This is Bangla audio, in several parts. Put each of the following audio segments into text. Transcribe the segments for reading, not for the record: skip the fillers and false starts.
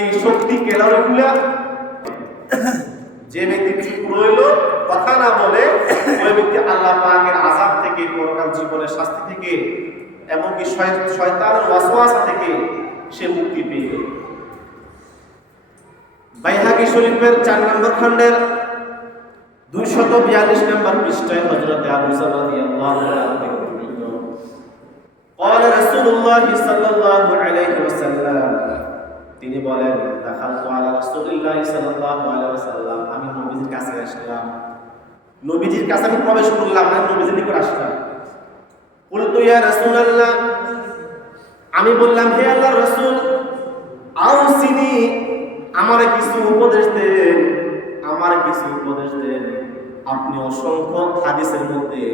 এই শক্তি ক্যালোরিগুলা যে ব্যক্তি চুপ রইল, কথা না বলে, ওই ব্যক্তি আল্লাহ পাকের আযাব থেকে, পরকাল জীবনের শাস্তি থেকে, এমনকি শয়তানের ওয়াসওয়াসা থেকে সে মুক্তি পেয়ে গেল। বাইহাকী শরীফের 4 নম্বর খণ্ডের 242 নম্বর পৃষ্ঠায় হযরত আবু যর রাদিয়াল্লাহু আনহু থেকে বর্ণিত, قال رسول الله صلى الله عليه وسلم, তিনি বলেন, দাখালতু আলা রাসূলিল্লাহি সাল্লাল্লাহু আলাইহি ওয়াসাল্লাম, আমি নবীজির কাছে আসলাম, নবীজির কাছে আমি প্রবেশ করলাম, মানে নবীজির নিকট আসলাম। কুলতু ইয়া রাসূলুল্লাহ, আমি বললাম, হে আল্লাহর রাসূল, আউসিনি, আমারে কিছু উপদেশ দেন, আমারে কিছু উপদেশ দেন। আপনি অসংখ্য হাদিসের মধ্যে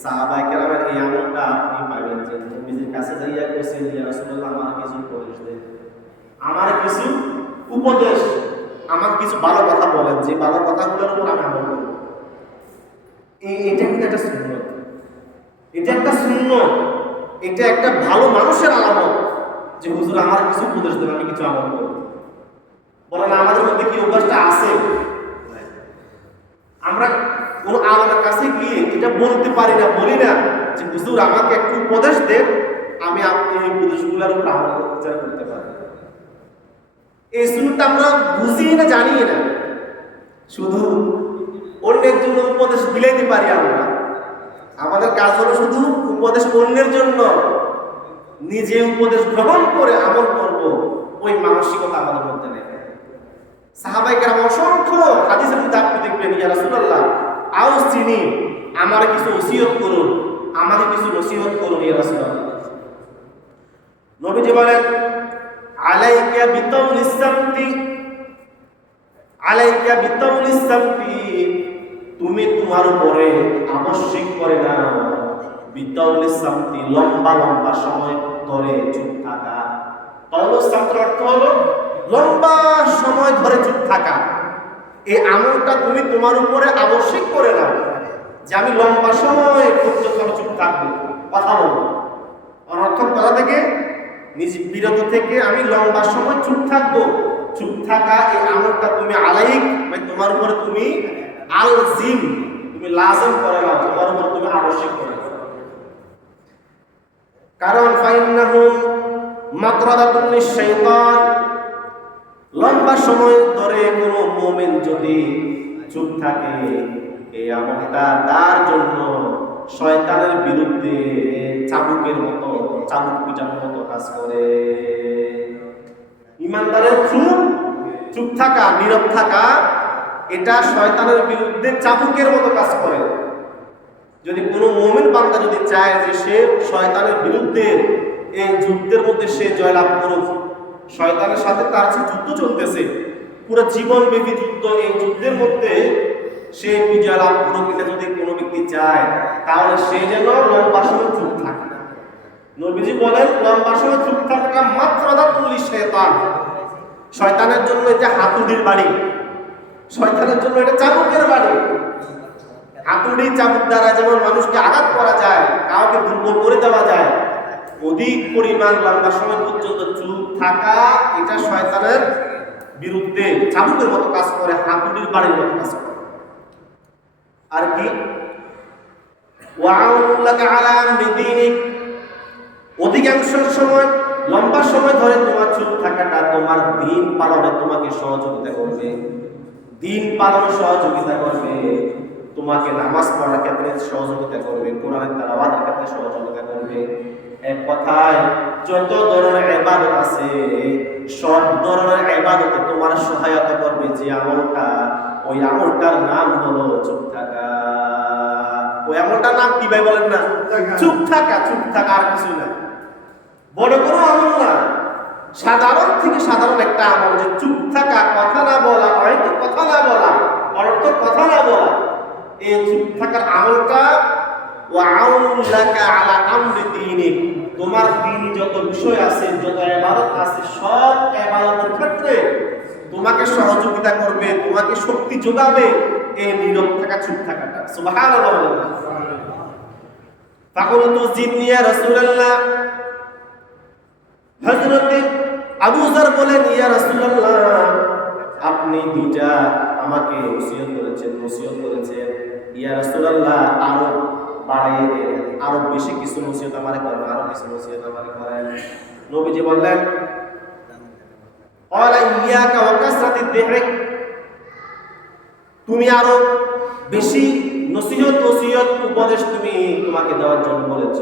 সাহাবায়ে কেরামের এই আমলটা আপনি পাবেন যে নবীজির কাছে যাইয়া কইছেন, ইয়া রাসূলুল্লাহ, আমার কিছু উপদেশ দেন, আমার কিছু উপদেশ, আমার কিছু ভালো কথা বলেন, যে ভালো কথাগুলোর উপর আমি আমল করব। এটা কিন্তু একটা সুন্নাত, এটা একটা সুন্নাত, এটা একটা ভালো মানুষের আলামত যে হুজুর আমার কিছু উপদেশ দেন, আমি কিছু আমল করব। বলেন আমাদের মধ্যে কি অভ্যাসটা আছে? আমরা কোন আলেমের কাছে গিয়ে এটা বলতে পারি না, বলি না যে হুজুর আমাকে একটু উপদেশ দেন, আমি এই উপদেশগুলোর উপর আমল করতে পারি। এই সুন্নাতটা আমরা বুঝি না, জানি না, শুধু অন্যের জন্য উপদেশ বিলাইতে পারি আমরা। আমাদের কাজ হলো শুধু উপদেশ অন্যের জন্য, নিজে উপদেশ গ্রহণ করে আমল করব, ওই মানসিকতা আমাদের মধ্যে নেই। সাহাবায়ে কেরাম অসংখ্য হাদিসের মধ্যে আপনি দেখবেন, ইয়া রাসূলুল্লাহ, আউসিনি, আমার কিছু ওসিয়ত করুন, আমাকে কিছু নসিহত করুন ইয়া রাসূলুল্লাহ। নবীজি বলেন, আলাইকা বিতাউলিস সামতি, আলাইকা বিতাউলিস সামতি, তুমি তোমার উপরে আবশ্যক করে না বিতাউলিস সামতি, লম্বা লম্বা সময় ধরে চুপ থাকা। তাউলুস সামতের অর্থ হলো লম্বা সময় ধরে চুপ থাকা। এই আমলটা তুমি তোমার উপরে আবশ্যক করে নাও যে আমি লম্বা সময় পর্যন্ত চুপ থাকবো, কথা বলবো। অনর্থক কথা থেকে নিজে বিরত থেকে আমি লম্বা সময় চুপ থাকবো। চুপ থাকা এই আমলটা তুমি আলাইক, মানে তোমার উপরে তুমি আলজিম, তুমি লাজিম করে নাও, তোমার উপর তুমি আবশ্যক করে নাও। কারণ ফাইন্নাহুম মাতরাদাতুন লিশ-শাইতান, লম্বা সময় ধরে কোনো মুমিন যদি চুপ থাকে, এই আমলটা তার জন্য শয়তানের বিরুদ্ধে চাবুকের মতো, চাবুক পিটানোর মতো কাজ করে। ইমানদারের চুপ থাকা, নীরব থাকা, এটা শয়তানের বিরুদ্ধে চাবুকের মতো কাজ করে। যদি কোনো মুমিন বান্দা যদি চায় যে সে শয়তানের বিরুদ্ধে এই যুদ্ধের মধ্যে সে জয়লাভ করুক, শয়তানের সাথে তার যে যুদ্ধ চলতেছে, পুরো জীবনব্যাপী যুদ্ধ, এই যুদ্ধের মধ্যে সে বিজয় লাভ করুক, এটা যদি কোনো ব্যক্তি চায়, তাহলে সে যেন লম্বা সময় চুপ থাকে। নবীজি বলেন, লম্বা সময় চুপ থাকাটা মাতরাদাতুল লিশ-শাইতান, শয়তানের জন্য এটা হাতুড়ির বাড়ি, শয়তানের জন্য এটা চাবুকের বাড়ি। হাতুড়ি চাবুক দ্বারা যেমন মানুষকে আঘাত করা যায়, কাউকে দুর্বল করে দেওয়া যায়, অধিক পরিমাণ লম্বা সময় পর্যন্ত চুপ থাকা এটা শয়তানের বিরুদ্ধে চাবুকের মতো কাজ করে, হাতুড়ির বাড়ির মতো কাজ করে। আর কি ওয়াউলাকা আলা আমরি দীনিক, অধিকাংশ সময় লম্বা সময় ধরে তোমার চুপ থাকাটা তোমার দিন পালনে তোমাকে সহযোগিতা করবে, দিন পালনে সহযোগিতা করবে, তোমাকে নামাজ পড়ার ক্ষেত্রে সহযোগিতা করবে, কোরআনের তেলাওয়াতের ক্ষেত্রে সহযোগিতা করবে। এক কথায় যত ধরনের ইবাদত আছে, সব ধরনের ইবাদতে তোমার সহায়তা করবে যে আমলটা, ওই আমলটার নাম হলো চুপ থাকা। ওই আমলটার নাম কি ভাই বলেন না? চুপ থাকা। চুপ থাকা, আর কিছু না, বড় কোনো আমল না, সাধারণ থেকে সাধারণ একটা আমল, যে চুপ থাকা, কথা না বলা, হয়তো কথা না বলা, অর্থ কথা না বলা। এই চুপ থাকার আমলটা ওয়াউলাকা আলা আমরি দীনিক, তোমার দ্বীনি যত বিষয় আছে, যত ইবাদত আছে, সব ইবাদতের ক্ষেত্রে তোমাকে সহযোগিতা করবে, তোমাকে শক্তি যোগাবে এই নীরব থাকা, চুপ থাকাটা। সুবহানাল্লাহ। ফাকুলতু জিদনি ইয়া রাসূলুল্লাহ, হযরত আবু যর বলেন, ইয়া রাসূলুল্লাহ, আপনি দুইটা আমাকে নসিহত করেছেন, ইয়া রাসূলুল্লাহ আরো বাড়িয়ে দেন, আরো বেশি কিছু নসিহত আমারে করেন, আরো কিছু নসিহত আমারে করেন। নবীজি বললেন, ক্বালা ইয়াকা ওয়া কাসরাতিদ দিহরিক, তুমি আরো বেশি নসিহত উপদেশ তোমাকে দেওয়ার জন্য বলেছ।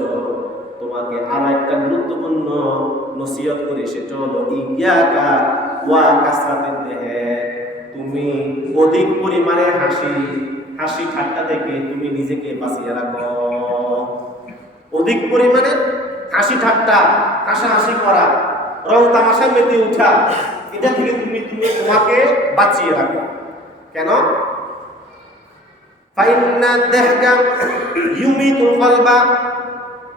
তোমাকে আরো একটা গুরুত্বপূর্ণ নসিহত করি, সেটা হলো ইয়াকা ওয়া কাসরাতিদ দিহরিক, তুমি অধিক পরিমাণে হাসি ঠাট্টা থেকে তুমি নিজেকে বাঁচিয়ে রাখো। অধিক পরিমাণে হাসি ঠাট্টা, হাসাহাসি করা, রং তামাশা মেতে উঠা, এটা থেকে তুমি তোমাকে বাঁচিয়ে রাখো। কেন? ফাইন্না দাহকা ইউমিতুল কলবা,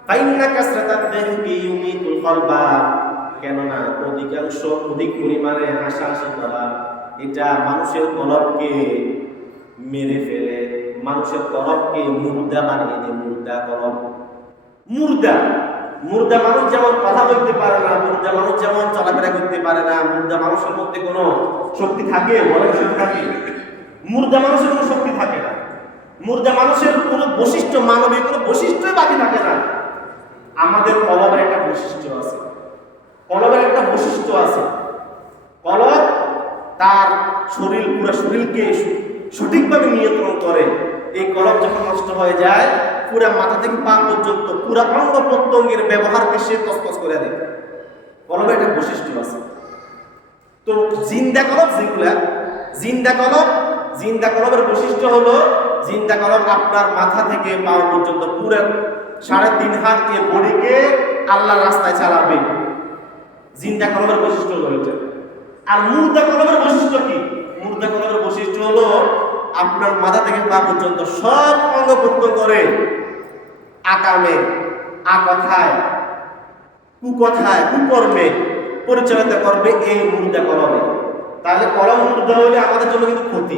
ফাইন্না কাসরাতাদ দাহকি ইউমিতুল কলবা, কেননা অধিক পরিমাণে হাসাহাসি করা এটা মানুষের কলবকে মেরে ফেলে, মানুষের কলবকে মুর্দা বানিয়ে দেয়। মুর্দা মানুষ যেমন কথা বলতে পারে না, মুর্দা মানুষ যেমন চলাফেরা করতে পারে না, মুর্দা মানুষের মধ্যে কোনো শক্তি থাকে? বলেন, শক্তি থাকে? মুর্দা মানুষের কোনো শক্তি থাকে না, মুর্দা মানুষের কোনো বৈশিষ্ট্য, মানবিক কোনো বৈশিষ্ট্যই বাকি থাকে না। আমাদের কলবের একটা বৈশিষ্ট্য আছে, কলব তার পুরো শরীরকে সঠিকভাবে নিয়ন্ত্রণ করে। এই কলব যখন নষ্ট হয়ে যায়, পুরা মাথা থেকে পা পর্যন্ত পুরা অঙ্গ প্রত্যঙ্গের ব্যবহারকে সে তছনছ করে দেয়। কলবের একটা বৈশিষ্ট্য আছে। তো জিন্দা কলবের বৈশিষ্ট্য হলো, জিন্দা কলব আপনার মাথা থেকে পা পর্যন্ত পুরো 3.5 হাত এই বডিকে আল্লাহর রাস্তায় চালাবে। জিন্দা কলবের বৈশিষ্ট্য হলো এটা। আর মুর্দা কলবের বৈশিষ্ট্য কি? মুর্দা কলবের বৈশিষ্ট্য হলো আপনার মাথা থেকে পা পর্যন্ত সব অঙ্গ প্রত্যঙ্গ করে আকামে, আকথায়, কুকথায়, কুকর্মে পরিচালিত করবে এই মুর্দা কলবে। তাহলে কলম মুর্দা হলে আমাদের জন্য কিন্তু ক্ষতি।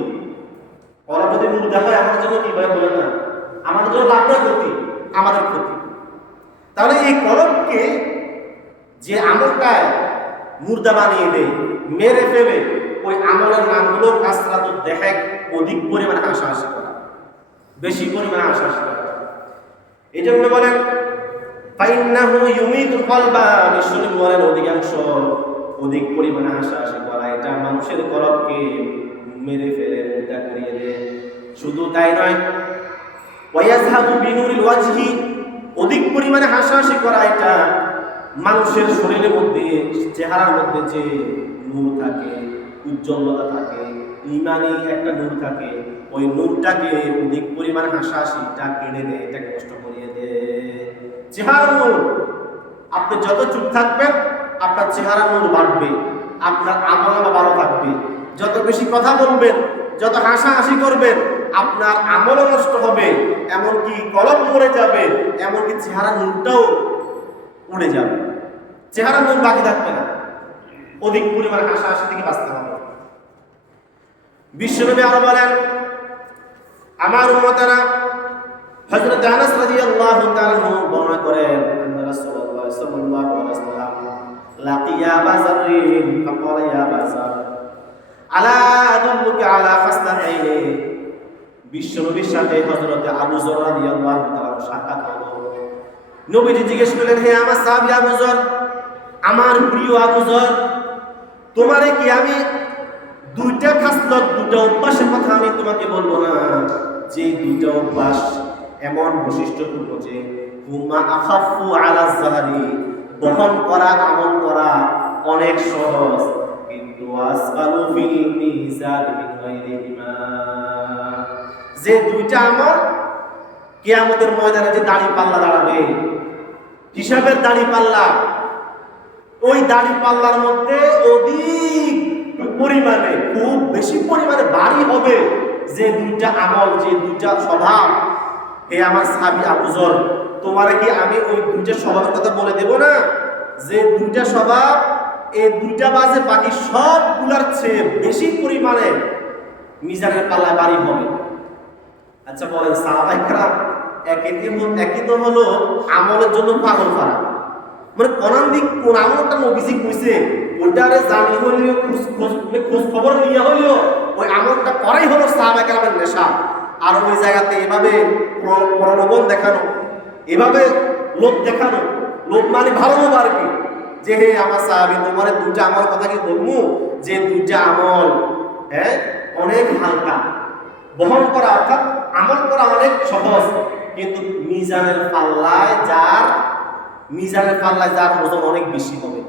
কলম যদি মুর্দা হয় আমাদের জন্য কি ভাই বলেন না? আমাদের জন্য লাভ না ক্ষতি? আমাদের ক্ষতি। তাহলে এই কলমকে যে আমলটায় মুর্দা বানিয়ে দেয়, মেরে ফেলে, ওই আমলের নাম হলো কাসরাতুদ দিহরিক, অধিক পরিমাণে হাসাহাসি করা, বেশি পরিমাণে হাসাহাসি করা। এই জন্য বলেন ফাইন্নাহু ইউমিতুল কলবা, বিশ্বনবী বলেন অধিক পরিমাণে হাসাহাসি করা এটা মানুষের কলবকে মেরে ফেলে, মুর্দা করিয়ে দেয়। শুধু তাই নয়, ওয়ায়াযহাবু বিনুরিল ওয়াজহি, অধিক পরিমাণে হাসাহাসি করা এটা মানুষের শরীরের মধ্যে, চেহারার মধ্যে যে নূর থাকে, উজ্জ্বলতা থাকে, ইমানি একটা নূর থাকে, ওই নূরটাকে অধিক পরিমাণে হাসাহাসিটা কেড়ে নেয়, এটাকে নষ্ট করিয়ে দেয়। চেহারার নূর, আপনি যত চুপ থাকবেন আপনার চেহারার নূর বাড়বে, আপনার আমল ভালো থাকবে। যত বেশি কথা বলবেন, যত হাসাহাসি করবেন, আপনার আমলও নষ্ট হবে, এমনকি কলব মরে যাবে, এমনকি চেহারার নূরটাও উড়ে যাবে, চেহারার নূর বাকি থাকবে না। অধিক পরিমাণে হাসাহাসি থেকে বাঁচতে হবে। বিশ্বনবী আরো বলেন, আমার উম্মতেরা, হযরত আনাস রাদিয়াল্লাহু তাআলা বর্ণনা করেন, আন্না রাসূলুল্লাহ সাল্লাল্লাহু আলাইহি ওয়াসাল্লাম লাকিয়া বাযারিন ফাকালা ইয়া বাযার আলা আদুল্লুকা আলা খাসলাতাইনি। বিশ্বনবীর সাথে হযরত আবু যর রাদিয়াল্লাহু তাআলা সাক্ষাৎ হলো। নবীজি জিজ্ঞেস করলেন, হে আমার সাহাবী আবু যর, আমার প্রিয় আবু যর, তোমারে কি আমি দুইটা খাসলত, দুইটা অভ্যাসের কথা আমি তোমাকে বলবো না? যে দুইটা অভ্যাস এমন বৈশিষ্ট্যপূর্ণ যে হুমা আখাফু আলা যাহরি, বহন করা, আমল করা অনেক সহজ, কিন্তু আসকালু ফিল মিজান মিন গায়রিহিমা, যে দুইটা আমল কিয়ামতের ময়দানে যে দাড়ি পাল্লা দাঁড়াবে, হিসাবের দাড়ি পাল্লা, ওই দাড়ি পাল্লার মধ্যে অধিক পরিমাণে, খুব বেশি পরিমাণে ভারী হবে যে দুইটা আমল, যে দুইটা স্বভাব। হে আমার সাহাবী আবু যর, তোমারে কি আমি ওই দুইটা স্বভাবের কথা বলে দেব না? যে দুইটা স্বভাব, এই দুইটা বাজে বাকি সবগুলার চেয়ে বেশি পরিমাণে মিজানের পাল্লায় ভারী হবে। আচ্ছা বলেন, সাহাবায়ে কেরাম একই তো হলো আমলের জন্য পাগল করা, মানে কোন আমলটা নবীজি কইছে ওটারে জানি হইলেও খোঁজ খবর নিয়ে হইলেও ওই আমলটা করাই হলো সাহাবা কেরামের নেশা। আর ওই জায়গাতে এভাবে প্রলোভন দেখানো, এভাবে লোক দেখানো, লোক মানে ভালো লোক আর কি, যে হে আমার সাহাবী তোমার দুইটা আমল কথা কি বলবো, যে দুইটা আমল অনেক হালকা বহন করা, অর্থাৎ আমল করা অনেক সহজ, কিন্তু মিজানের পাল্লায় যার ওজন অনেক বেশি হবে।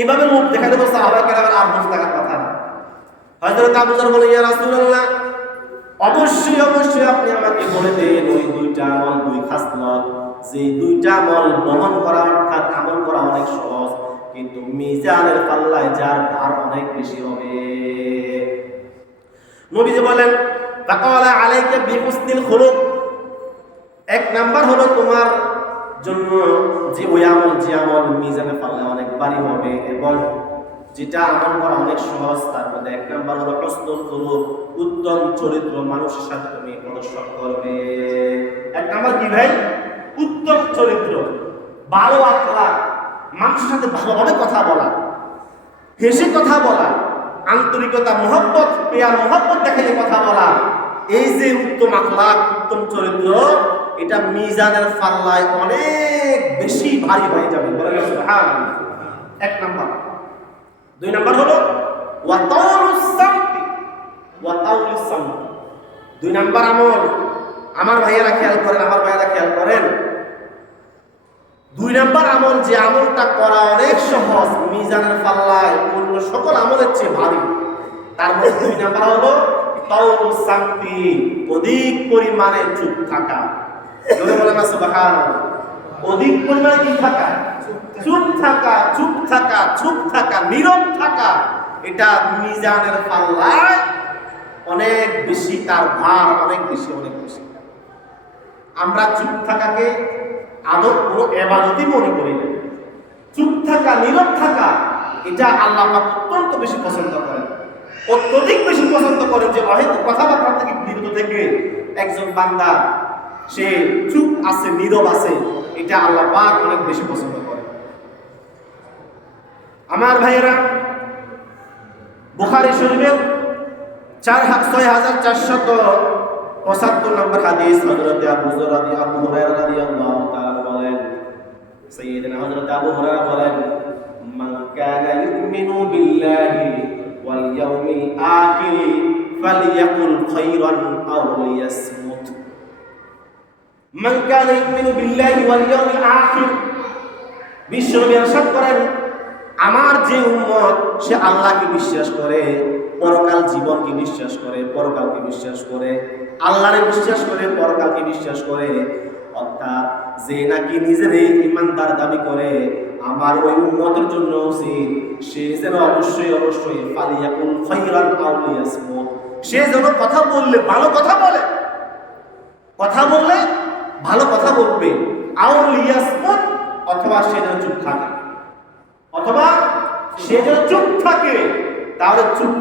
এভাবে লোক দেখালে তো সাহাবা কেরামের আর বসে থাকার কথা না। হযরত আবু যর বলে, ইয়া রাসূলুল্লাহ, অবশ্যই আপনি আমাকে বলে দেন ওই দুইটা আমল, দুই খাসলত, যে দুইটা আমল বহন করা অর্থাৎ আমল করা অনেক সহজ, কিন্তু মিজানের পাল্লায় যার ভার অনেক বেশি হবে। নবীজি বলেন, ফাকালা আলাইকা বিহুসনিল খুলুক, এক নাম্বার হলো তোমার জন্য যে আমল মিজানের পাল্লায় অনেক ভারী হবে এবং যেটা আমল করা অনেক সহজ, তার মধ্যে এক নাম্বার হলো হুসনুল খুলুক, উত্তম চরিত্র মানুষের সাথে তুমি প্রদর্শন করবে। এক নাম্বার কি ভাই? উত্তম চরিত্র, ভালো আখলাক, মানুষের সাথে ভালোভাবে কথা বলা, হেসে কথা বলা, আন্তরিকতা, মহব্বত, প্রিয়ার মহব্বত দেখালে কথা বলা, এই যে উত্তম আখলাক, উত্তম চরিত্র, এটা মিজানের পাল্লায় অনেক বেশি ভারী হয়ে যাবে। বলেন সুবহানাল্লাহ। এক নাম্বার। দুই নাম্বার হলো ওয়াতাউলুস সামতি, দুই নাম্বার আমল আমার ভাইয়েরা খেয়াল করেন, দুই নাম্বার আমল, যে আমলটা করা অনেক সহজ, মিজানের পাল্লায় অন্য সকল আমলের চেয়ে ভারী, তার মধ্যে দুই নাম্বার হলো তাউলুস সামতি, অধিক পরিমাণে চুপ থাকা। বলেন না সুবহানাল্লাহ। অধিক পরিমাণে কি থাকা? চুপ থাকা, নীরব থাকা, এটা মিজানের পাল্লায় অনেক বেশি, তার ভার অনেক বেশি। আমরা চুপ থাকাকে আদব কোনো ইবাদতই মনে করি না। চুপ থাকা, নীরব থাকা, এটা আল্লাহ পাক অত্যন্ত বেশি পছন্দ করেন, অত্যধিক বেশি পছন্দ করেন। যে অহেতুক কথাবার্তা থেকে বিরত থেকে একজন বান্দা সে চুপ আছে, নীরব আছে, এটা আল্লাহ পাক অনেক বেশি পছন্দ করেন। আমার ভাইয়েরা, বুখারী শরীফের 6475 নম্বর হাদিস, হযরত আবু হুরায়রা রাদিয়াল্লাহু তাআলা বলেন, সাইয়্যিদনা হযরত আবু হুরায়রা বলেন, মান কানা ইউমিনু বিল্লাহি ওয়াল ইয়াউমিল আখির ফালইয়াকুল খায়রান আও লিয়াসমুত। মান কানা ইউমিনু বিল্লাহি ওয়াল ইয়াউমিল আখির, বিশ্বনবী ইরশাদ করেন, আমার যে উম্মত সে আল্লাহকে বিশ্বাস করে, পরকাল জীবনকে বিশ্বাস করে, পরকালকে বিশ্বাস করে, আল্লাহরে বিশ্বাস করে, পরকালকে বিশ্বাস করে, অর্থাৎ যে নাকি নিজের ঈমানদার দাবি করে, আমার ওই উম্মতের জন্য সে যেন অবশ্যই ফালিয়াকুল খায়রান আও লিয়াসমুত, সে যেন কথা বললে ভালো কথা বলে, ভালো কথা বলবে, আও লিয়াসমুত, অথবা সে যেন চুপ থাকে, তাহলে চুপ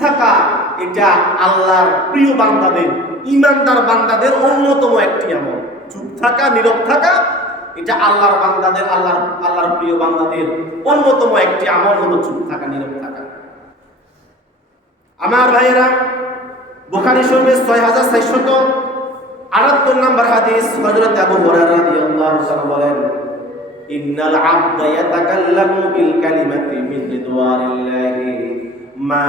থাকা এটা আল্লাহর প্রিয় বান্দাদের, ঈমানদার বান্দাদের অন্যতম একটি আমল। চুপ থাকা, নীরব থাকা, এটা আল্লাহর বান্দাদের, আল্লাহর প্রিয় বান্দাদের অন্যতম একটি আমল হলো চুপ থাকা, নীরব থাকা। আমার ভাইয়েরা, বুখারী শরীফের 6478 নম্বর হাদিস, হযরত আবু হুরায়রা রাদিয়াল্লাহু তাআলা বলেন, ইন্নাল আবদা ইয়াতাকাল্লামু বিল কালিমাতি মিন রিদওয়ানিল্লাহি মা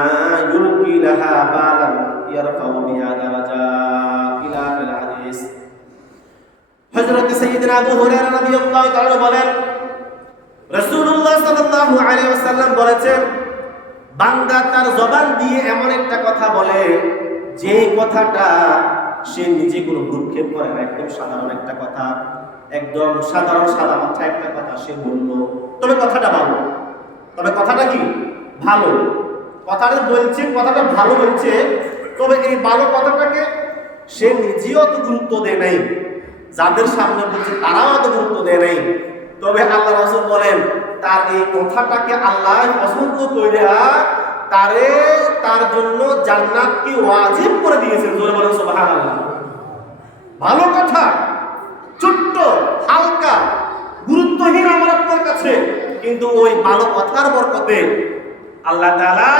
ইউলকি লাহা বালান ইয়ারফাউ বিহা দারাজাত, ইলা আখির হাদিস। হযরত সাইয়্যিদনা আবু হুরায়রা রাদিয়াল্লাহু তাআলা বলেন, রাসূলুল্লাহ সাল্লাল্লাহু আলাইহি ওয়াসাল্লাম বলেছেন, বান্দা তার জবান দিয়ে এমন একটা কথা বলে, যে কথাটা সে নিজে কোনো ভ্রুক্ষেপ করে না, একদম সাধারণ একটা কথা, একদম সাদা মাথা একটা কথা সে বলল, তবে কথাটা ভালো, তবে কথাটা কি ভালো, কথাটা বলছে, কথাটা ভালো বলছে, তবে এই ভালো কথাটাকে সে নিজেও অত গুরুত্ব দেয় নাই, যাদের সামনে বলছে তারাও অত গুরুত্ব দেয় নাই, তবে আল্লাহ রাসূল বলেন, তার এই কথাটাকে আল্লাহ পছন্দ কইরা তার জন্য জান্নাতকে ওয়াজিব করে দিয়েছেন। জোরে বলেন সুবহানাল্লাহ। ভালো কথা ছোট্ট, হালকা, গুরুত্বহীন আমার আপনার কাছে, কিন্তু ওই ভালো কথার বরকতে আল্লাহ তাআলা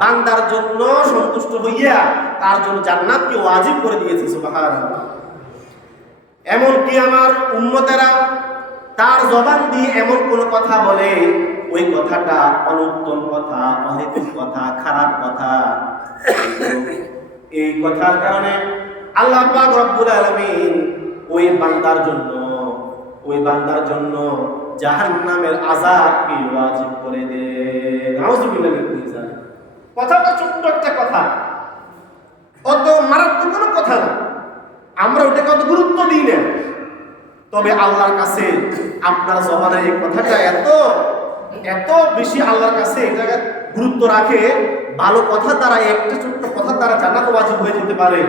বান্দার জন্য সন্তুষ্ট হইয়া তার জন্য জান্নাতকে ওয়াজিব করে দিয়েছে। সুবহানাল্লাহ। এমনকি আমার উম্মতেরা তার জবান দিয়ে এমন কোন কথা বলে, ওই কথাটা অনুত্তম কথা, অহেতুক কথা, খারাপ কথা, এই কথার কারণে আল্লাহ পাক রব্বুল আলামিন ওই বান্দার জন্য জাহান্নামের আযাবকে ওয়াজিব করে দেন। নাউযুবিল্লাহ মিন যালিক। কথাটা ছোট্ট একটা কথা, অত মারাত্মক কোনো কথা না, আমরা ওটাকে অত গুরুত্ব দিই না। তবে আল্লাহর কাছে আপনার জবানের এই কথাটা এত বেশি আল্লাহর কাছে এটা গুরুত্ব রাখে। ভালো কথা দ্বারা, একটা ছোট্ট কথা দ্বারা জান্নাত ওয়াজিব হয়ে যেতে পারে।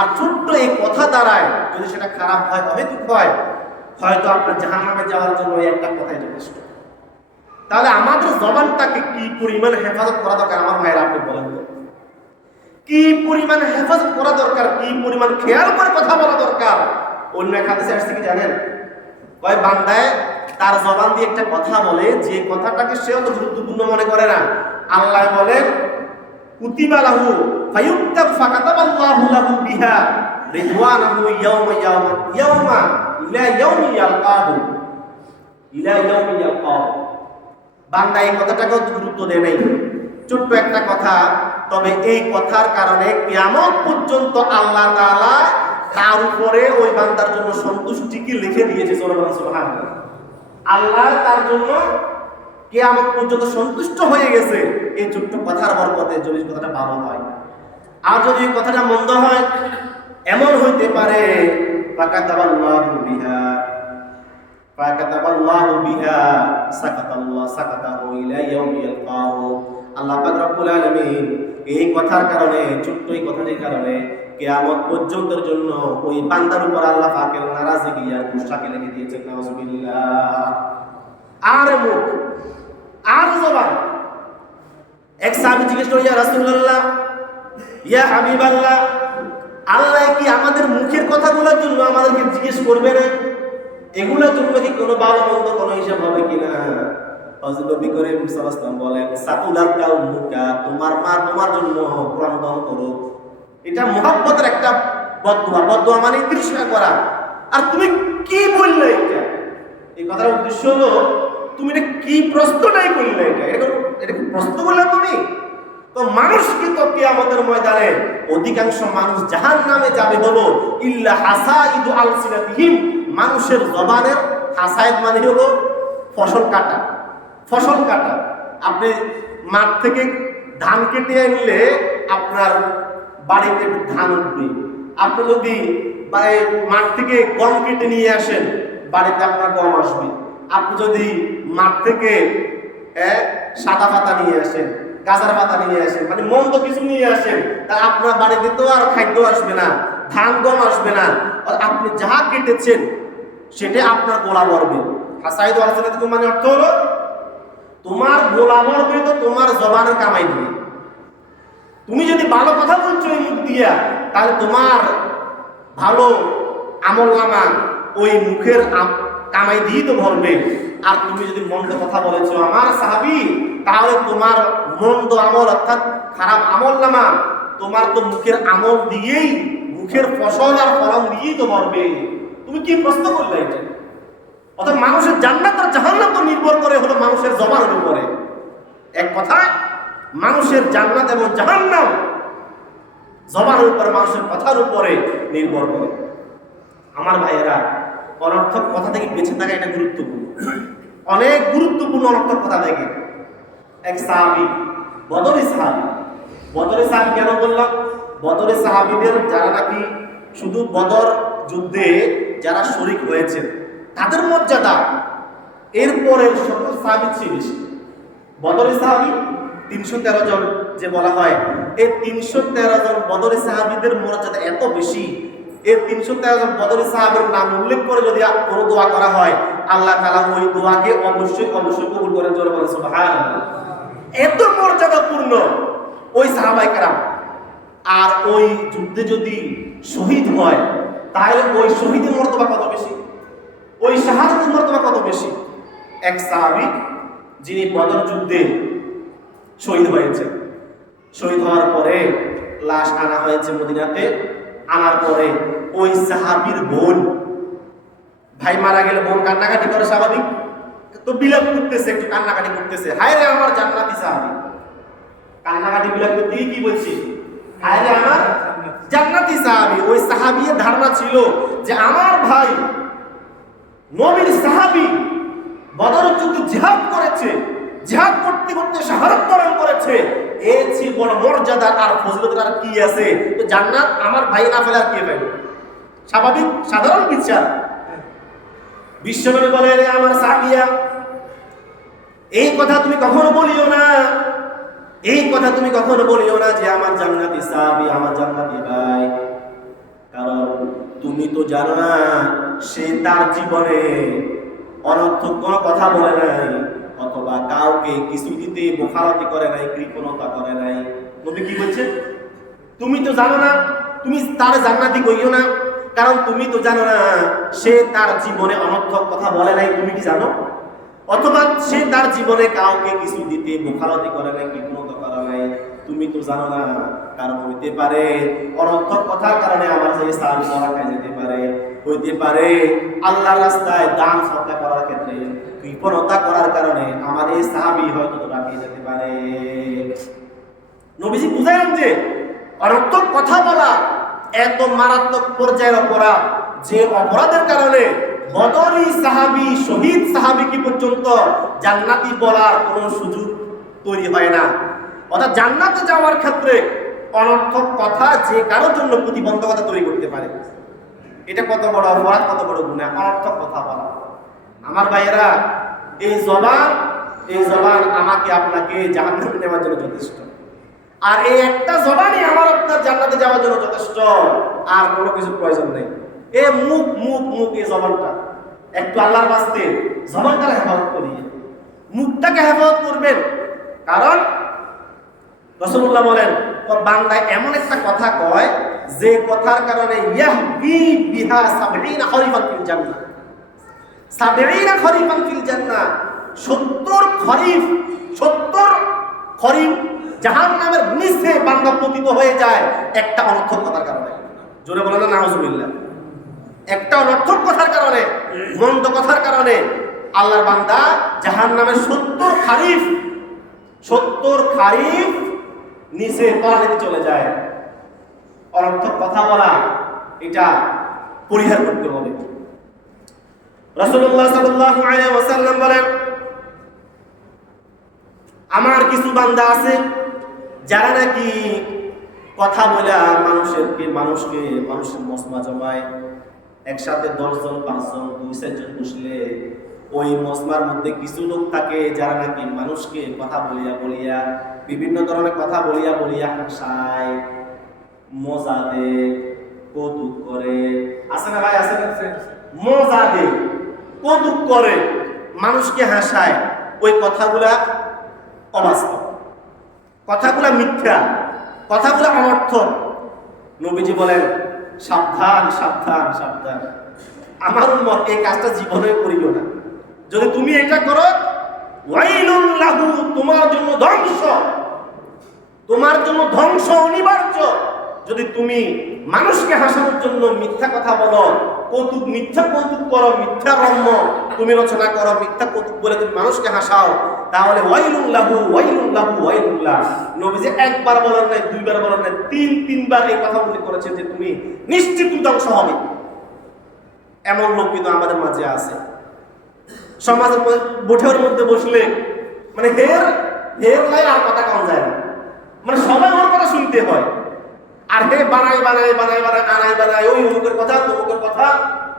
আর ছোট্ট এই কথা দ্বারায় যদি সেটা খারাপ হয়, অহেতুক হয়, হয়তো আপনার জাহান্নামে যাওয়ার জন্য এই একটা কথাই যথেষ্ট। তাহলে আমাদের জবানটাকে কি পরিমাণ হেফাজত করা দরকার আমার ভাইয়েরা, আপনি বলেন তো। কি পরিমাণ হেফাজত করা দরকার, কি পরিমাণ খেয়াল করে কথা বলা দরকার। অন্য এক হাদিসে আসছে কি জানেন? কয় বান্দায় তার জবান দিয়ে একটা কথা বলে, যে কথাটাকে সে অত গুরুত্বপূর্ণ মনে করে না, আল্লাহ বলেন কুতিবা লাহু ফায়ুক্তাব ফাকাতাবাল্লাহু লাহু বিহা রিদওয়ানাহু ইয়াওমা ইলা ইয়াউমি ইয়ালকাহু। বান্দা এই কথাটাকেও গুরুত্ব দেয় নাই, ছোট্ট একটা কথা। তবে এই কথার কারণে কিয়ামত পর্যন্ত আল্লাহ তাআলা তার উপরে ওই বান্দার জন্য সন্তুষ্টিকে লিখে দিয়েছে। সুবহানাল্লাহ। আল্লাহ তার জন্য কিয়ামত পর্যন্ত সন্তুষ্ট হয়ে গেছে এই ছোট্ট কথার বরকতে, যদি কথাটা ভালো হয়। আর যদি কথাটা মন্দ হয়, এমন হইতে পারে ফাকাতাবাল্লাহু বিহা সাকাতাহু ইলা ইয়াউমি ইয়ালকাহু। আল্লাহ পাক রব্বুল আলামিন এই কথার কারণে, ছোট্ট এই কথাটির কারণে কিয়ামত পর্যন্তের জন্য ওই বান্দার উপর আল্লাহ পাকের নারাজগি আর গুসাকে লিখে দিয়েছেন। নাউযুবিল্লাহ। আর মুখ আর জবান। এক সাহাবী জিজ্ঞেস করে, ইয়া রাসূলুল্লাহ, ইয়া হাবিবাল্লাহ, আল্লাহ কি আমাদের মুখের কথাগুলোর জন্য আমাদেরকে জিজ্ঞেস করবে না? এগুলোর জন্য কি কোনো ভালো মন্দ কোনো হিসাব হবে কিনা? হযরত নবী করিম সাল্লাল্লাহু আলাইহি ওয়াসাল্লাম বলেন, সাকুলাকা উম্মুকা, তোমার মা তোমার জন্য ক্রন্দন করুক। এটা মুহাব্বতের একটা বদদুয়া মানে ঈর্ষা করা। আর তুমি কি বললে এটা? এই কথার উদ্দেশ্য হলো তুমি এটা কি প্রশ্নটাই করলে, এটা কি প্রশ্ন বললে তুমি? তো মানুষকে তো কিয়ামতের ময়দানে অধিকাংশ মানুষ জাহান্নামে যাবে হলো ইল্লা হাসাইদু আলসিনাতিহিম, মানুষের জবানের হাসাইদ মানে হলো ফসল কাটা। আপনি মাঠ থেকে ধান কেটে আনলে আপনার বাড়িতে ধান উঠবে। আপনি যদি মাঠ থেকে গম কেটে নিয়ে আসেন, বাড়িতে আপনার গম আসবে। আপনি যদি মাঠ থেকে সাদা পাতা নিয়ে আসেন, গাজার পাতা নিয়ে আসেন, মানে মন্দ কিছু নিয়ে আসেন, তা আপনার বাড়িতে তো আর খাদ্য আসবে না, ধান গম আসবে না। আপনি যাহা কেটেছেন সেটা আপনার গোলা ভরবে। হাসাইদু আলসিনাতিকুম মানে অর্থ হলো তোমার গোলা ভরবে, তো তোমার জবানের কামাই দিবে। তুমি যদি ভালো কথা বলছো এই মুখ দিয়া, তাহলে তোমার ভালো আমলনামা ওই মুখের কামাই দিয়ে তো ভরবে। আর তুমি যদি মন্দ কথা বলেছো আমার সাহাবী, তাহলে তোমার মন্দ আমল অর্থাৎ খারাপ আমলনামা তোমার তো মুখের আমল দিয়েই, মুখের ফসল আর ফলন দিয়েই তো ভরবে। তুমি কি প্রশ্ন করলে এটা? অর্থাৎ মানুষের জান্নাত আর জাহান্নাম তো নির্ভর করে হলো মানুষের জবানের উপরে। এক কথায় মানুষের জান্নাত এবং জাহান্নাম জবানের উপর, মানুষের কথার উপরে নির্ভর করে। আমার ভাইয়েরা, অনর্থক কথা থেকে বেঁচে থাকা এটা গুরুত্বপূর্ণ, অনেক গুরুত্বপূর্ণ অনর্থক কথা থেকে। এক সাহাবী, বদরি সাহাবী কেন বললাম? বদরি সাহাবীদের যারা নাকি শুধু বদর যুদ্ধে যারা শরীক হয়েছে তাদের মর্যাদা এরপরের সকল সাহাবীর চেয়ে বেশি। বদরি সাহাবী 313 জন যে বলা হয়, এই 313 জন বদরি সাহাবীদের মর্যাদা এত বেশি। এই 313 জন বদরি সাহাবীর নাম উল্লেখ করে যদি কোনো দোয়া করা হয়, আল্লাহ তাআলা ওই দোয়াকে অবশ্যই কবুল করেন। জোরে বলেন সুবহানাল্লাহ। এত মর্যাদাপূর্ণ ওই সাহাবায়ে কেরাম। আর ওই যুদ্ধে যদি শহীদ হয়, তাহলে ওই শহীদের মর্যাদা কত বেশি, ওই শাহাদাতের মর্যাদা কত বেশি। এক সাহাবী যিনি বদর যুদ্ধে শহীদ হয়েছেন। শহীদ হওয়ার পরে লাশ আনা হয়েছে মদিনাতে। আনার পরে ওই সাহাবীর বোন, ভাই মারা গেলে বোন কান্নাকাটি করে স্বাভাবিক, তো বিলাপ করতেছে, একটু কান্নাকাটি করতেছে, হায় রে আমার জান্নাতি সাহাবী। কান্নাকাটি বিলাপ করতে কি বলছি, হায় রে আমার জান্নাতি সাহাবী। ওই সাহাবীর ধারণা ছিল যে আমার ভাই নবীর সাহাবী, বদর যুদ্ধে জিহাদ করেছে, জিহাদ করতে করতে শাহাদাত বরণ করেছে, এর চেয়ে বড় মর্যাদা আর ফজিলত আর কি আছে? তো জান্নাত আমার ভাই না পেলে আর কে পাবে? স্বাভাবিক সাধারণ বিচার। বিশ্বনবী বলে, রে আমার সাহাবিয়া, এই কথা তুমি কখনো বলিও না, এই কথা তুমি কখনো বলিও না যে আমার জান্নাতি সাহাবী, আমার জান্নাতি ভাই। কারণ তুমি তো জানো না সে তার জীবনে অনর্থক কোনো কথা বলে নাই, অথবা কাউকে কিছু দিতে বোখারতি করে নাই, কৃপণতা করে নাই। নবী কি বলছেন? তুমি তো জানো না, তুমি তার জান্নাতি কইও না, কারণ তুমি তো জানো না সে তার জীবনে অনর্থক কথা বলে নাই। তুমি কি জানো? অথবা সে তার জীবনে কাউকে কিছু দিতে বোখারতি করে নাই, কৃপণতা করে নাই। তুমি তো জানো না, কারণ হইতে পারে অনর্থক কথার কারণে আমার যে সাহাবী মারা খাই যেতে পারে, হইতে পারে আল্লাহর রাস্তায় দান সদকা করার ক্ষেত্রে কৃপণতা করার কারণে আমার এই সাহাবী হয়তো তো রাখে যেতে পারে। নবীজি বুঝাইলেন যে অনর্থক কথা বলা এত মারাত্মক পর্যায়ের অপরাধ, যে অপরাধের কারণে বদরি সাহাবী, শহীদ সাহাবী কি পর্যন্ত জান্নাতি বলার কোনো সুযোগ তৈরি হয় না। অর্থাৎ জান্নাতে যাওয়ার ক্ষেত্রে অনর্থক কথা যে কারোর জন্য প্রতিবন্ধকতা তৈরি করতে পারে। এটা কত বড় অপরাধ, কত বড় গুনাহ, অনর্থক কথা বলা। আমার ভাইয়েরা, এই জবান আমাকে আপনাকে জাহান্নামে নেওয়ার জন্য যথেষ্ট। আর এই একটা জবানই আমার আপনার জান্নাতে যাওয়ার জন্য যথেষ্ট, আর কোনো কিছু প্রয়োজন নেই। এই মুখ মুখ মুখ এই জবানটা একটু আল্লাহর বাস্তে জবানটা হেফাজত করিয়ে, মুখটাকে হেফাজত করবেন। কারণ রাসূলুল্লাহ বলেন, বান্দা এমন একটা কথা কয় যে কথার কারণে ইয়াহবি বিহা ৭০ খরিফান ফিল জান্নাহ, ৭০ খরিফান ফিল জান্নাহ, ৭০ খরিফ জাহান্নামের নিচে বান্দা পতিত হয়ে যায় একটা অনর্থক কথার কারণে। জোরে বলেন না নাউজুবিল্লাহ। একটা অনর্থক কথার কারণে, মন্দ কথার কারণে আল্লাহর বান্দা জাহান্নামের ৭০ খারিফ নিচে তলানিতে চলে যায়। অনর্থক কথা বলা এটা পরিহার করতে হবে। রাসূলুল্লাহ সাল্লাল্লাহু আলাইহি ওয়াসাল্লাম বলেন, আমার কিছু বান্দা আছে যারা নাকি কথা বলে মানুষের মজমা জমায়, একসাথে ১০ জন ৫ জন ২-৪ জন বসলে ওই মজমার মধ্যে কিছু লোক থাকে যারা নাকি মানুষকে কথা বলিয়া বিভিন্ন ধরনের কথা বলিয়া হাসায়, মজা দেয়, কৌতুক করে। আছে না ভাই? আছে না? মজা দেয়, কৌতুক করে, মানুষকে হাসায়। ওই কথাগুলা অবাস্তব, কথাগুলা মিথ্যা, কথাগুলা অনর্থক। নবীজি বলেন, সাবধান সাবধান সাবধান, আমার উম্মত এই কাজটা জীবনে করিও না। যদি তুমি এটা করো, ওয়াইলুন লাহু, তোমার জন্য ধ্বংস, তোমার জন্য ধ্বংস অনিবার্য। যদি তুমি মানুষকে হাসানোর জন্য মিথ্যা কথা বলো, মিথ্যা কৌতুক করো, মিথ্যা রম্য তুমি রচনা করো, মিথ্যা কৌতুক বলে তুমি মানুষকে হাসাও, তাহলে ওয়াইলুন লাহু ওয়াইলুন লাহু ওয়াইলুন লাহ। নবীজি একবার বলেন নাই, দুইবার বলেন নাই, তিনবার এই কথা উল্লেখ করেছেন যে তুমি নিশ্চিত ধ্বংস হবে। এমন লোক কিন্তু আমাদের মাঝে আছে। সমাজের বৈঠকের মধ্যে বসলে মানে হের লাই আর কথা কম যায় না, মানে সবাই ওর কথা শুনতে হয়। আর হে বানাই ওই অমুকের কথা, তমুকের কথা,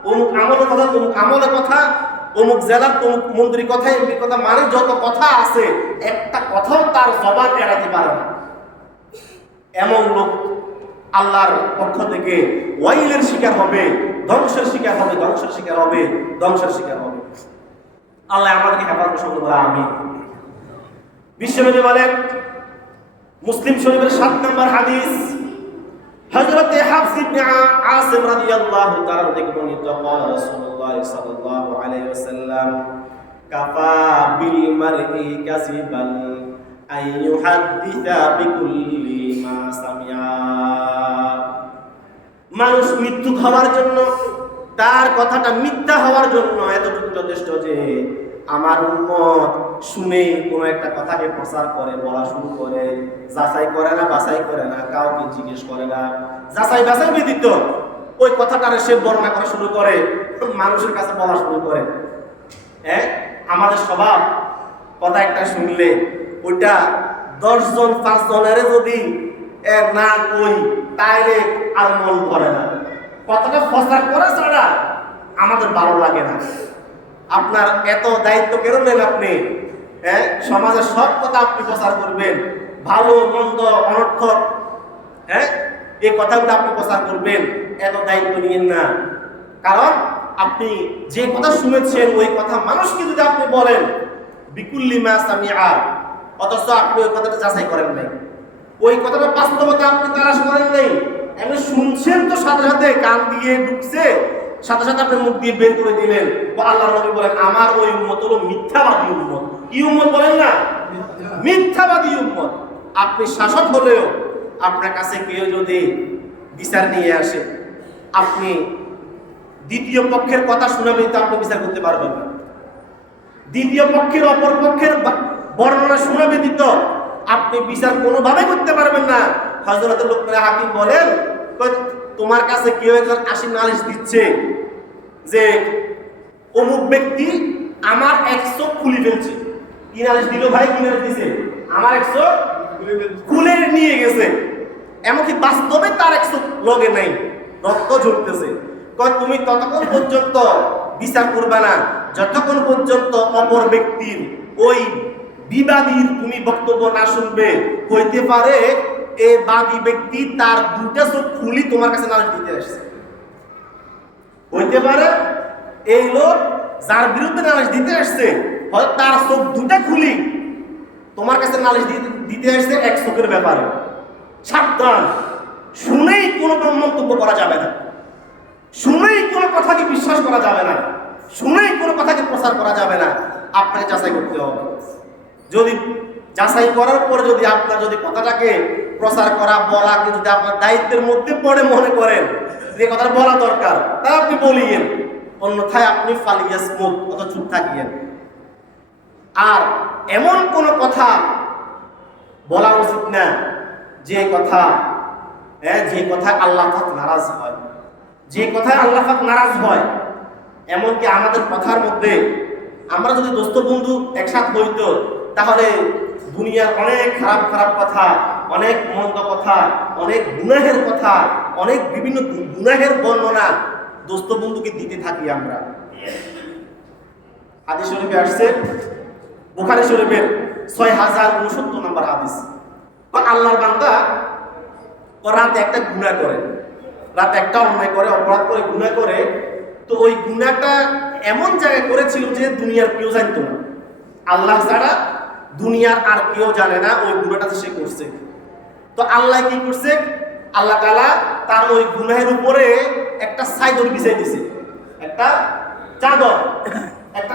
অমুক আমলের কথা, তমুক আমলের কথা, অমুক জেলার তমুক মন্ত্রীর কথা, এমপির কথা, মানে যত কথা আছে একটা কথাও তার জবান এড়াতে পারে না। এমন লোক আল্লাহর পক্ষ থেকে ওয়াইলের শিকার হবে, ধ্বংসের শিকার হবে, ধ্বংসের শিকার হবে, ধ্বংসের শিকার হবে। আল্লাহ আমাদেরকে হেফাজত করতে বলে আমিন। বিশ্বনবী বলেন, মুসলিম শরীফের ৭ নম্বর হাদিস, হযরত হাফস ইবনে আসিম রাদিয়াল্লাহু তাআলা থেকে বর্ণিত, قال রাসূলুল্লাহ সাল্লাল্লাহু আলাইহি ওয়াসাল্লাম, কাফা বিল মারই কাসিবান আই ইউহাদ্দিসা বিকুল্লি মা সামিআ। মানুষ মৃত্যু হওয়ার জন্য, তার কথাটা মিথ্যা হওয়ার জন্য এতটুকু যথেষ্ট যে আমার উম্মত শুনে কোন একটা কথাকে প্রচার করে, বলা শুরু করে, যাচাই করে না, বাছাই করে না, কাউকে জিজ্ঞেস করে না, যাচাই বাছাই ব্যতীত ওই কথাটারে সে বর্ণনা করা শুরু করে, মানুষের কাছে বলা শুরু করে। আমাদের স্বভাব কথা একটা শুনলে ওইটা 10 জন 5 জনের যদি না কই তাইলে আর মন করে না, কথাটা প্রচার করা ছাড়া আমাদের ভালো লাগে না। আপনার এত দায়িত্ব কেন নেন আপনি? সমাজের সব কথা আপনি প্রচার করবেন, ভালো মন্দ অনর্থক এই কথাগুলো আপনি প্রচার করবেন, এত দায়িত্ব নিয়েন না। কারণ আপনি যে কথা শুনেছেন ওই কথা মানুষকে যদি আপনি বলেন বিকুল্লি মা সামিআ, অথচ আপনি ওই কথাটা যাচাই করেন নাই, ওই কথাটা বাস্তবতা আপনি তালাশ করেন নাই, এমনি শুনছেন তো সাথে সাথে কান দিয়ে ঢুকছে, সাথে সাথে আপনি মুখ দিয়ে বের করে দিলেন। আল্লাহর নবী বলেন আমার ওই উম্মত হলো মিথ্যাবাদী উম্মত। কি উম্মত বলেন না? মিথ্যাবাদী উম্মত। আপনি শাসক হলেও আপনার কাছে কেউ যদি বিচার নিয়ে আসে, আপনি দ্বিতীয় পক্ষের কথা শোনাবে তো আপনি বিচার করতে পারবেন না। দ্বিতীয় পক্ষের অপর পক্ষের বর্ণনা শোনাবে দিত আপনি বিচার কোনোভাবে করতে পারবেন না। হযরত লুকমান হাকিম বলেন তোমার কাছে কেউ একজন আসি নালিশ দিচ্ছে যে অমুক ব্যক্তি আমার 1 চোখ খুলে ফেলছে। কি নালিশ দিল ভাই? কি নালিশ দিছে? আমার 1 চোখ খুলে নিয়ে গেছে। এমনকি বাস্তবে তার 1 চোখ লগে নাই, রক্ত ঝরতেছে। তুমি ততক্ষণ পর্যন্ত বিচার করবে না যতক্ষণ পর্যন্ত অপর ব্যক্তির ওই বিবাদীর তুমি বক্তব্য না শুনবে। হইতে পারে এই বাদী ব্যক্তি তার 2টা চোখ খুলি তোমার কাছে নালিশ দিতে আসছে। হইতে পারে এই লোক যার বিরুদ্ধে নালিশ দিতে আসছে হয়তো তার চোখ 2টা খুলি তোমার কাছে নালিশ দিতে আসছে 1 চোখের ব্যাপারে। সাবধান, শুনেই কোনো মন্তব্য করা যাবে না, শুনেই কোনো কথাকে বিশ্বাস করা যাবে না, শুনেই কোনো কথাকে প্রচার করা যাবে না। আপনাকে যাচাই করতে হবে। যদি যাচাই করার পরে যদি আপনার যদি কথাটাকে প্রচার করা বলাকে যদি আপনার দায়িত্বের মধ্যে পড়ে মনে করেন যে কথাটা বলা দরকার, তা আপনি বলিয়েন, অন্যথায় আপনি ফালিয়াস মুখ অত চুপ থাকিয়েন। আর এমন কোনো কথা বলা উচিত না যে কথা আল্লাহ পাক নারাজ হয়, যে কথায় আল্লাহ পাক নারাজ হয়। এমনকি আমাদের কথার মধ্যে আমরা যদি দোস্ত বন্ধু একসাথে হইতো তাহলে দুনিয়ার অনেক খারাপ খারাপ কথা, অনেক মন্দ কথা, অনেক গুনাহের কথা, অনেক বিভিন্ন গুনাহের বর্ণনা দোস্ত বন্ধুকে দিতে থাকি আমরা। হাদিস শরীফে আসছে, বুখারী শরীফের 6069 নম্বর হাদিস। আল্লাহর বান্দা রাতে একটা গুনাহ করে, রাতে একটা অন্যায় করে, অপরাধ করে, গুনাহ করে। তো ওই গুনাহটা এমন জায়গায় করেছিল যে দুনিয়ার কেউ জানতো না, আল্লাহ ছাড়া দুনিয়ার আর কেউ জানে না ওই গুনাহটা সে করছে। তো আল্লাহ কি করছে? আল্লাহ তাআলা তার ওই গুনাহের উপরে একটা চাদর বিছাই দিছে, একটা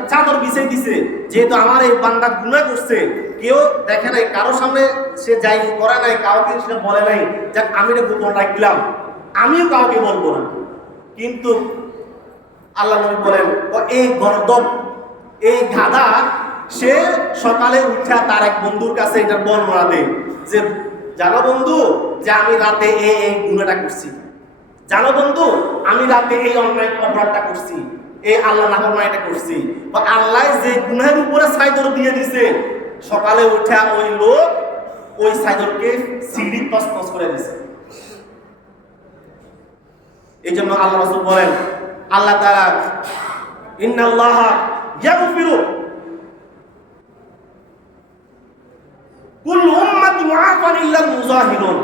চাদর বিছাই দিছে। যেহেতু আমার এই বান্দা গুনাহ করছে, কেউ দেখে নাই, কারোর সামনে সে যাই করে নাই, কাউকে সেটা বলে নাই, যাক আমি এটা গোপন রাখলাম, আমিও কাউকে বলবো না। কিন্তু আল্লাহ নবী বলেন এই গর্দব, এই গাধা, সে সকালে উঠা তার এক বন্ধুর কাছে এটার বর্ণনা দেয় যে জানো বন্ধু যে আমি রাতে এই গুনাহটা করছি, জানো বন্ধু আমি রাতে এই অন্যায় অপরাধটা করছি, এই আল্লাহ নাফরমানিটা করছি। বা আল্লাহ যে গুনাহের উপরে চাদর দিয়ে দিছে, সকালে উঠা ওই লোক ওই চাদরকে সিঁড়ি তছনছ করে দিছে। এই জন্য আল্লাহ রাসূল বলেন আল্লাহ তাআলা ইন্নাল্লাহা ইয়াগফিরু কুল্লু উম্মতি মুআফান ইল্লাল মুজাহিরুন।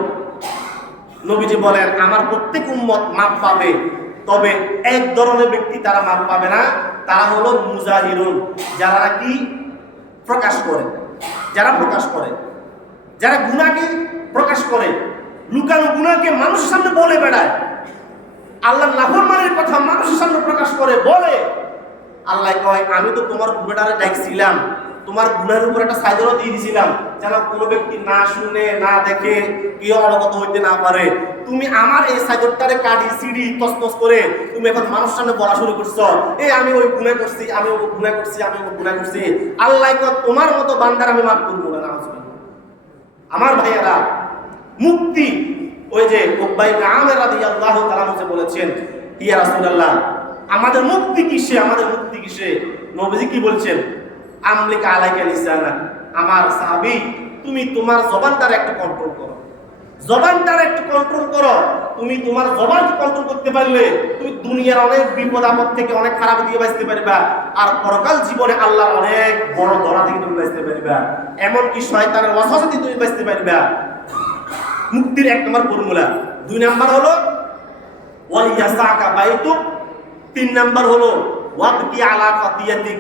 নবীজি বলেন আমার প্রত্যেক উম্মত মাফ পাবে, তবে এক ধরনের ব্যক্তি তারা মাফ পাবে না, তারা হলো মুজাহিরুন, যারা নাকি প্রকাশ করে, যারা প্রকাশ করে, যারা গুনাহকে প্রকাশ করে, লুকানো গুনাহকে মানুষের সামনে বলে বেড়ায়, আল্লাহর নাফরমানির কথা মানুষের সামনে প্রকাশ করে বলে, আল্লাহ কয় আমি তো তোমার গুনাহটারে ডাকছিলাম, তোমার গুনাহের উপর একটা সাইদরও দিয়ে দিয়েছিলাম যেন কোনো ব্যক্তি না শুনে না দেখে কেউ অবগত হইতে না পারে। তুমি আমার এই সাইদরটারে কাটি সিঁড়ি তসতস করে তুমি এখন মানুষ সামনে বলা শুরু করছো, এই আমি ওই গুনাহ করছি, আমি ওই গুনাহ করছি, আমি ওই গুনাহ করছি। আল্লাহ কয় তোমার মতো বান্দার আমি মাফ করবো না। আমার ভাইয়েরা, মুক্তি ওই যে উকবাই ইবনে আমির রাদিয়াল্লাহু তাআলা বলেছেন, ইয়া রাসূলুল্লাহ আমাদের মুক্তি কিসে, আমাদের মুক্তি কিসে? নবীজি কি বলছেন? আমলিক আলাইকা লিসানাক, আমার সাহাবী তুমি তোমার জবানটারে একটু কন্ট্রোল করো, জবানটারে একটু কন্ট্রোল করো। তুমি তোমার জবানকে কন্ট্রোল করতে পারলে তুমি দুনিয়ার অনেক বিপদ আপদ থেকে, অনেক খারাপ দিকে বাঁচতে পারবা, আর পরকাল জীবনে আল্লাহর অনেক বড় ধরা থেকে তুমি বাঁচতে পারবা, এমনকি শয়তানের ওয়াসওয়াসা থেকে তুমি বাঁচতে পারবা। মুক্তির এক নম্বর ফর্মুলা। 2 নাম্বার হলো ওয়ালিয়াসাকা বাইতুক, 3 নাম্বার হলো ওয়াবকি আলা খাতিয়াতিক।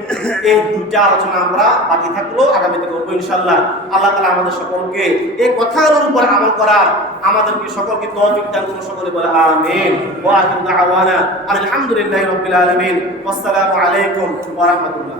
এই দুইটা আলোচনা আমরা বাকি থাকলো আগামীতে করব ইনশাআল্লাহ। আল্লাহ তাআলা আমাদের সকলকে এই কথাগুলোর উপর আমল করার, আমাদেরকে সকলকে তৌফিক দান করুন। সকলে বলে আমিন। ওয়া আখিরু দাওয়ানা আলহামদুলিল্লাহি রাব্বিল আলামিন। আসসালামু আলাইকুম ওয়া রাহমাতুল্লাহ।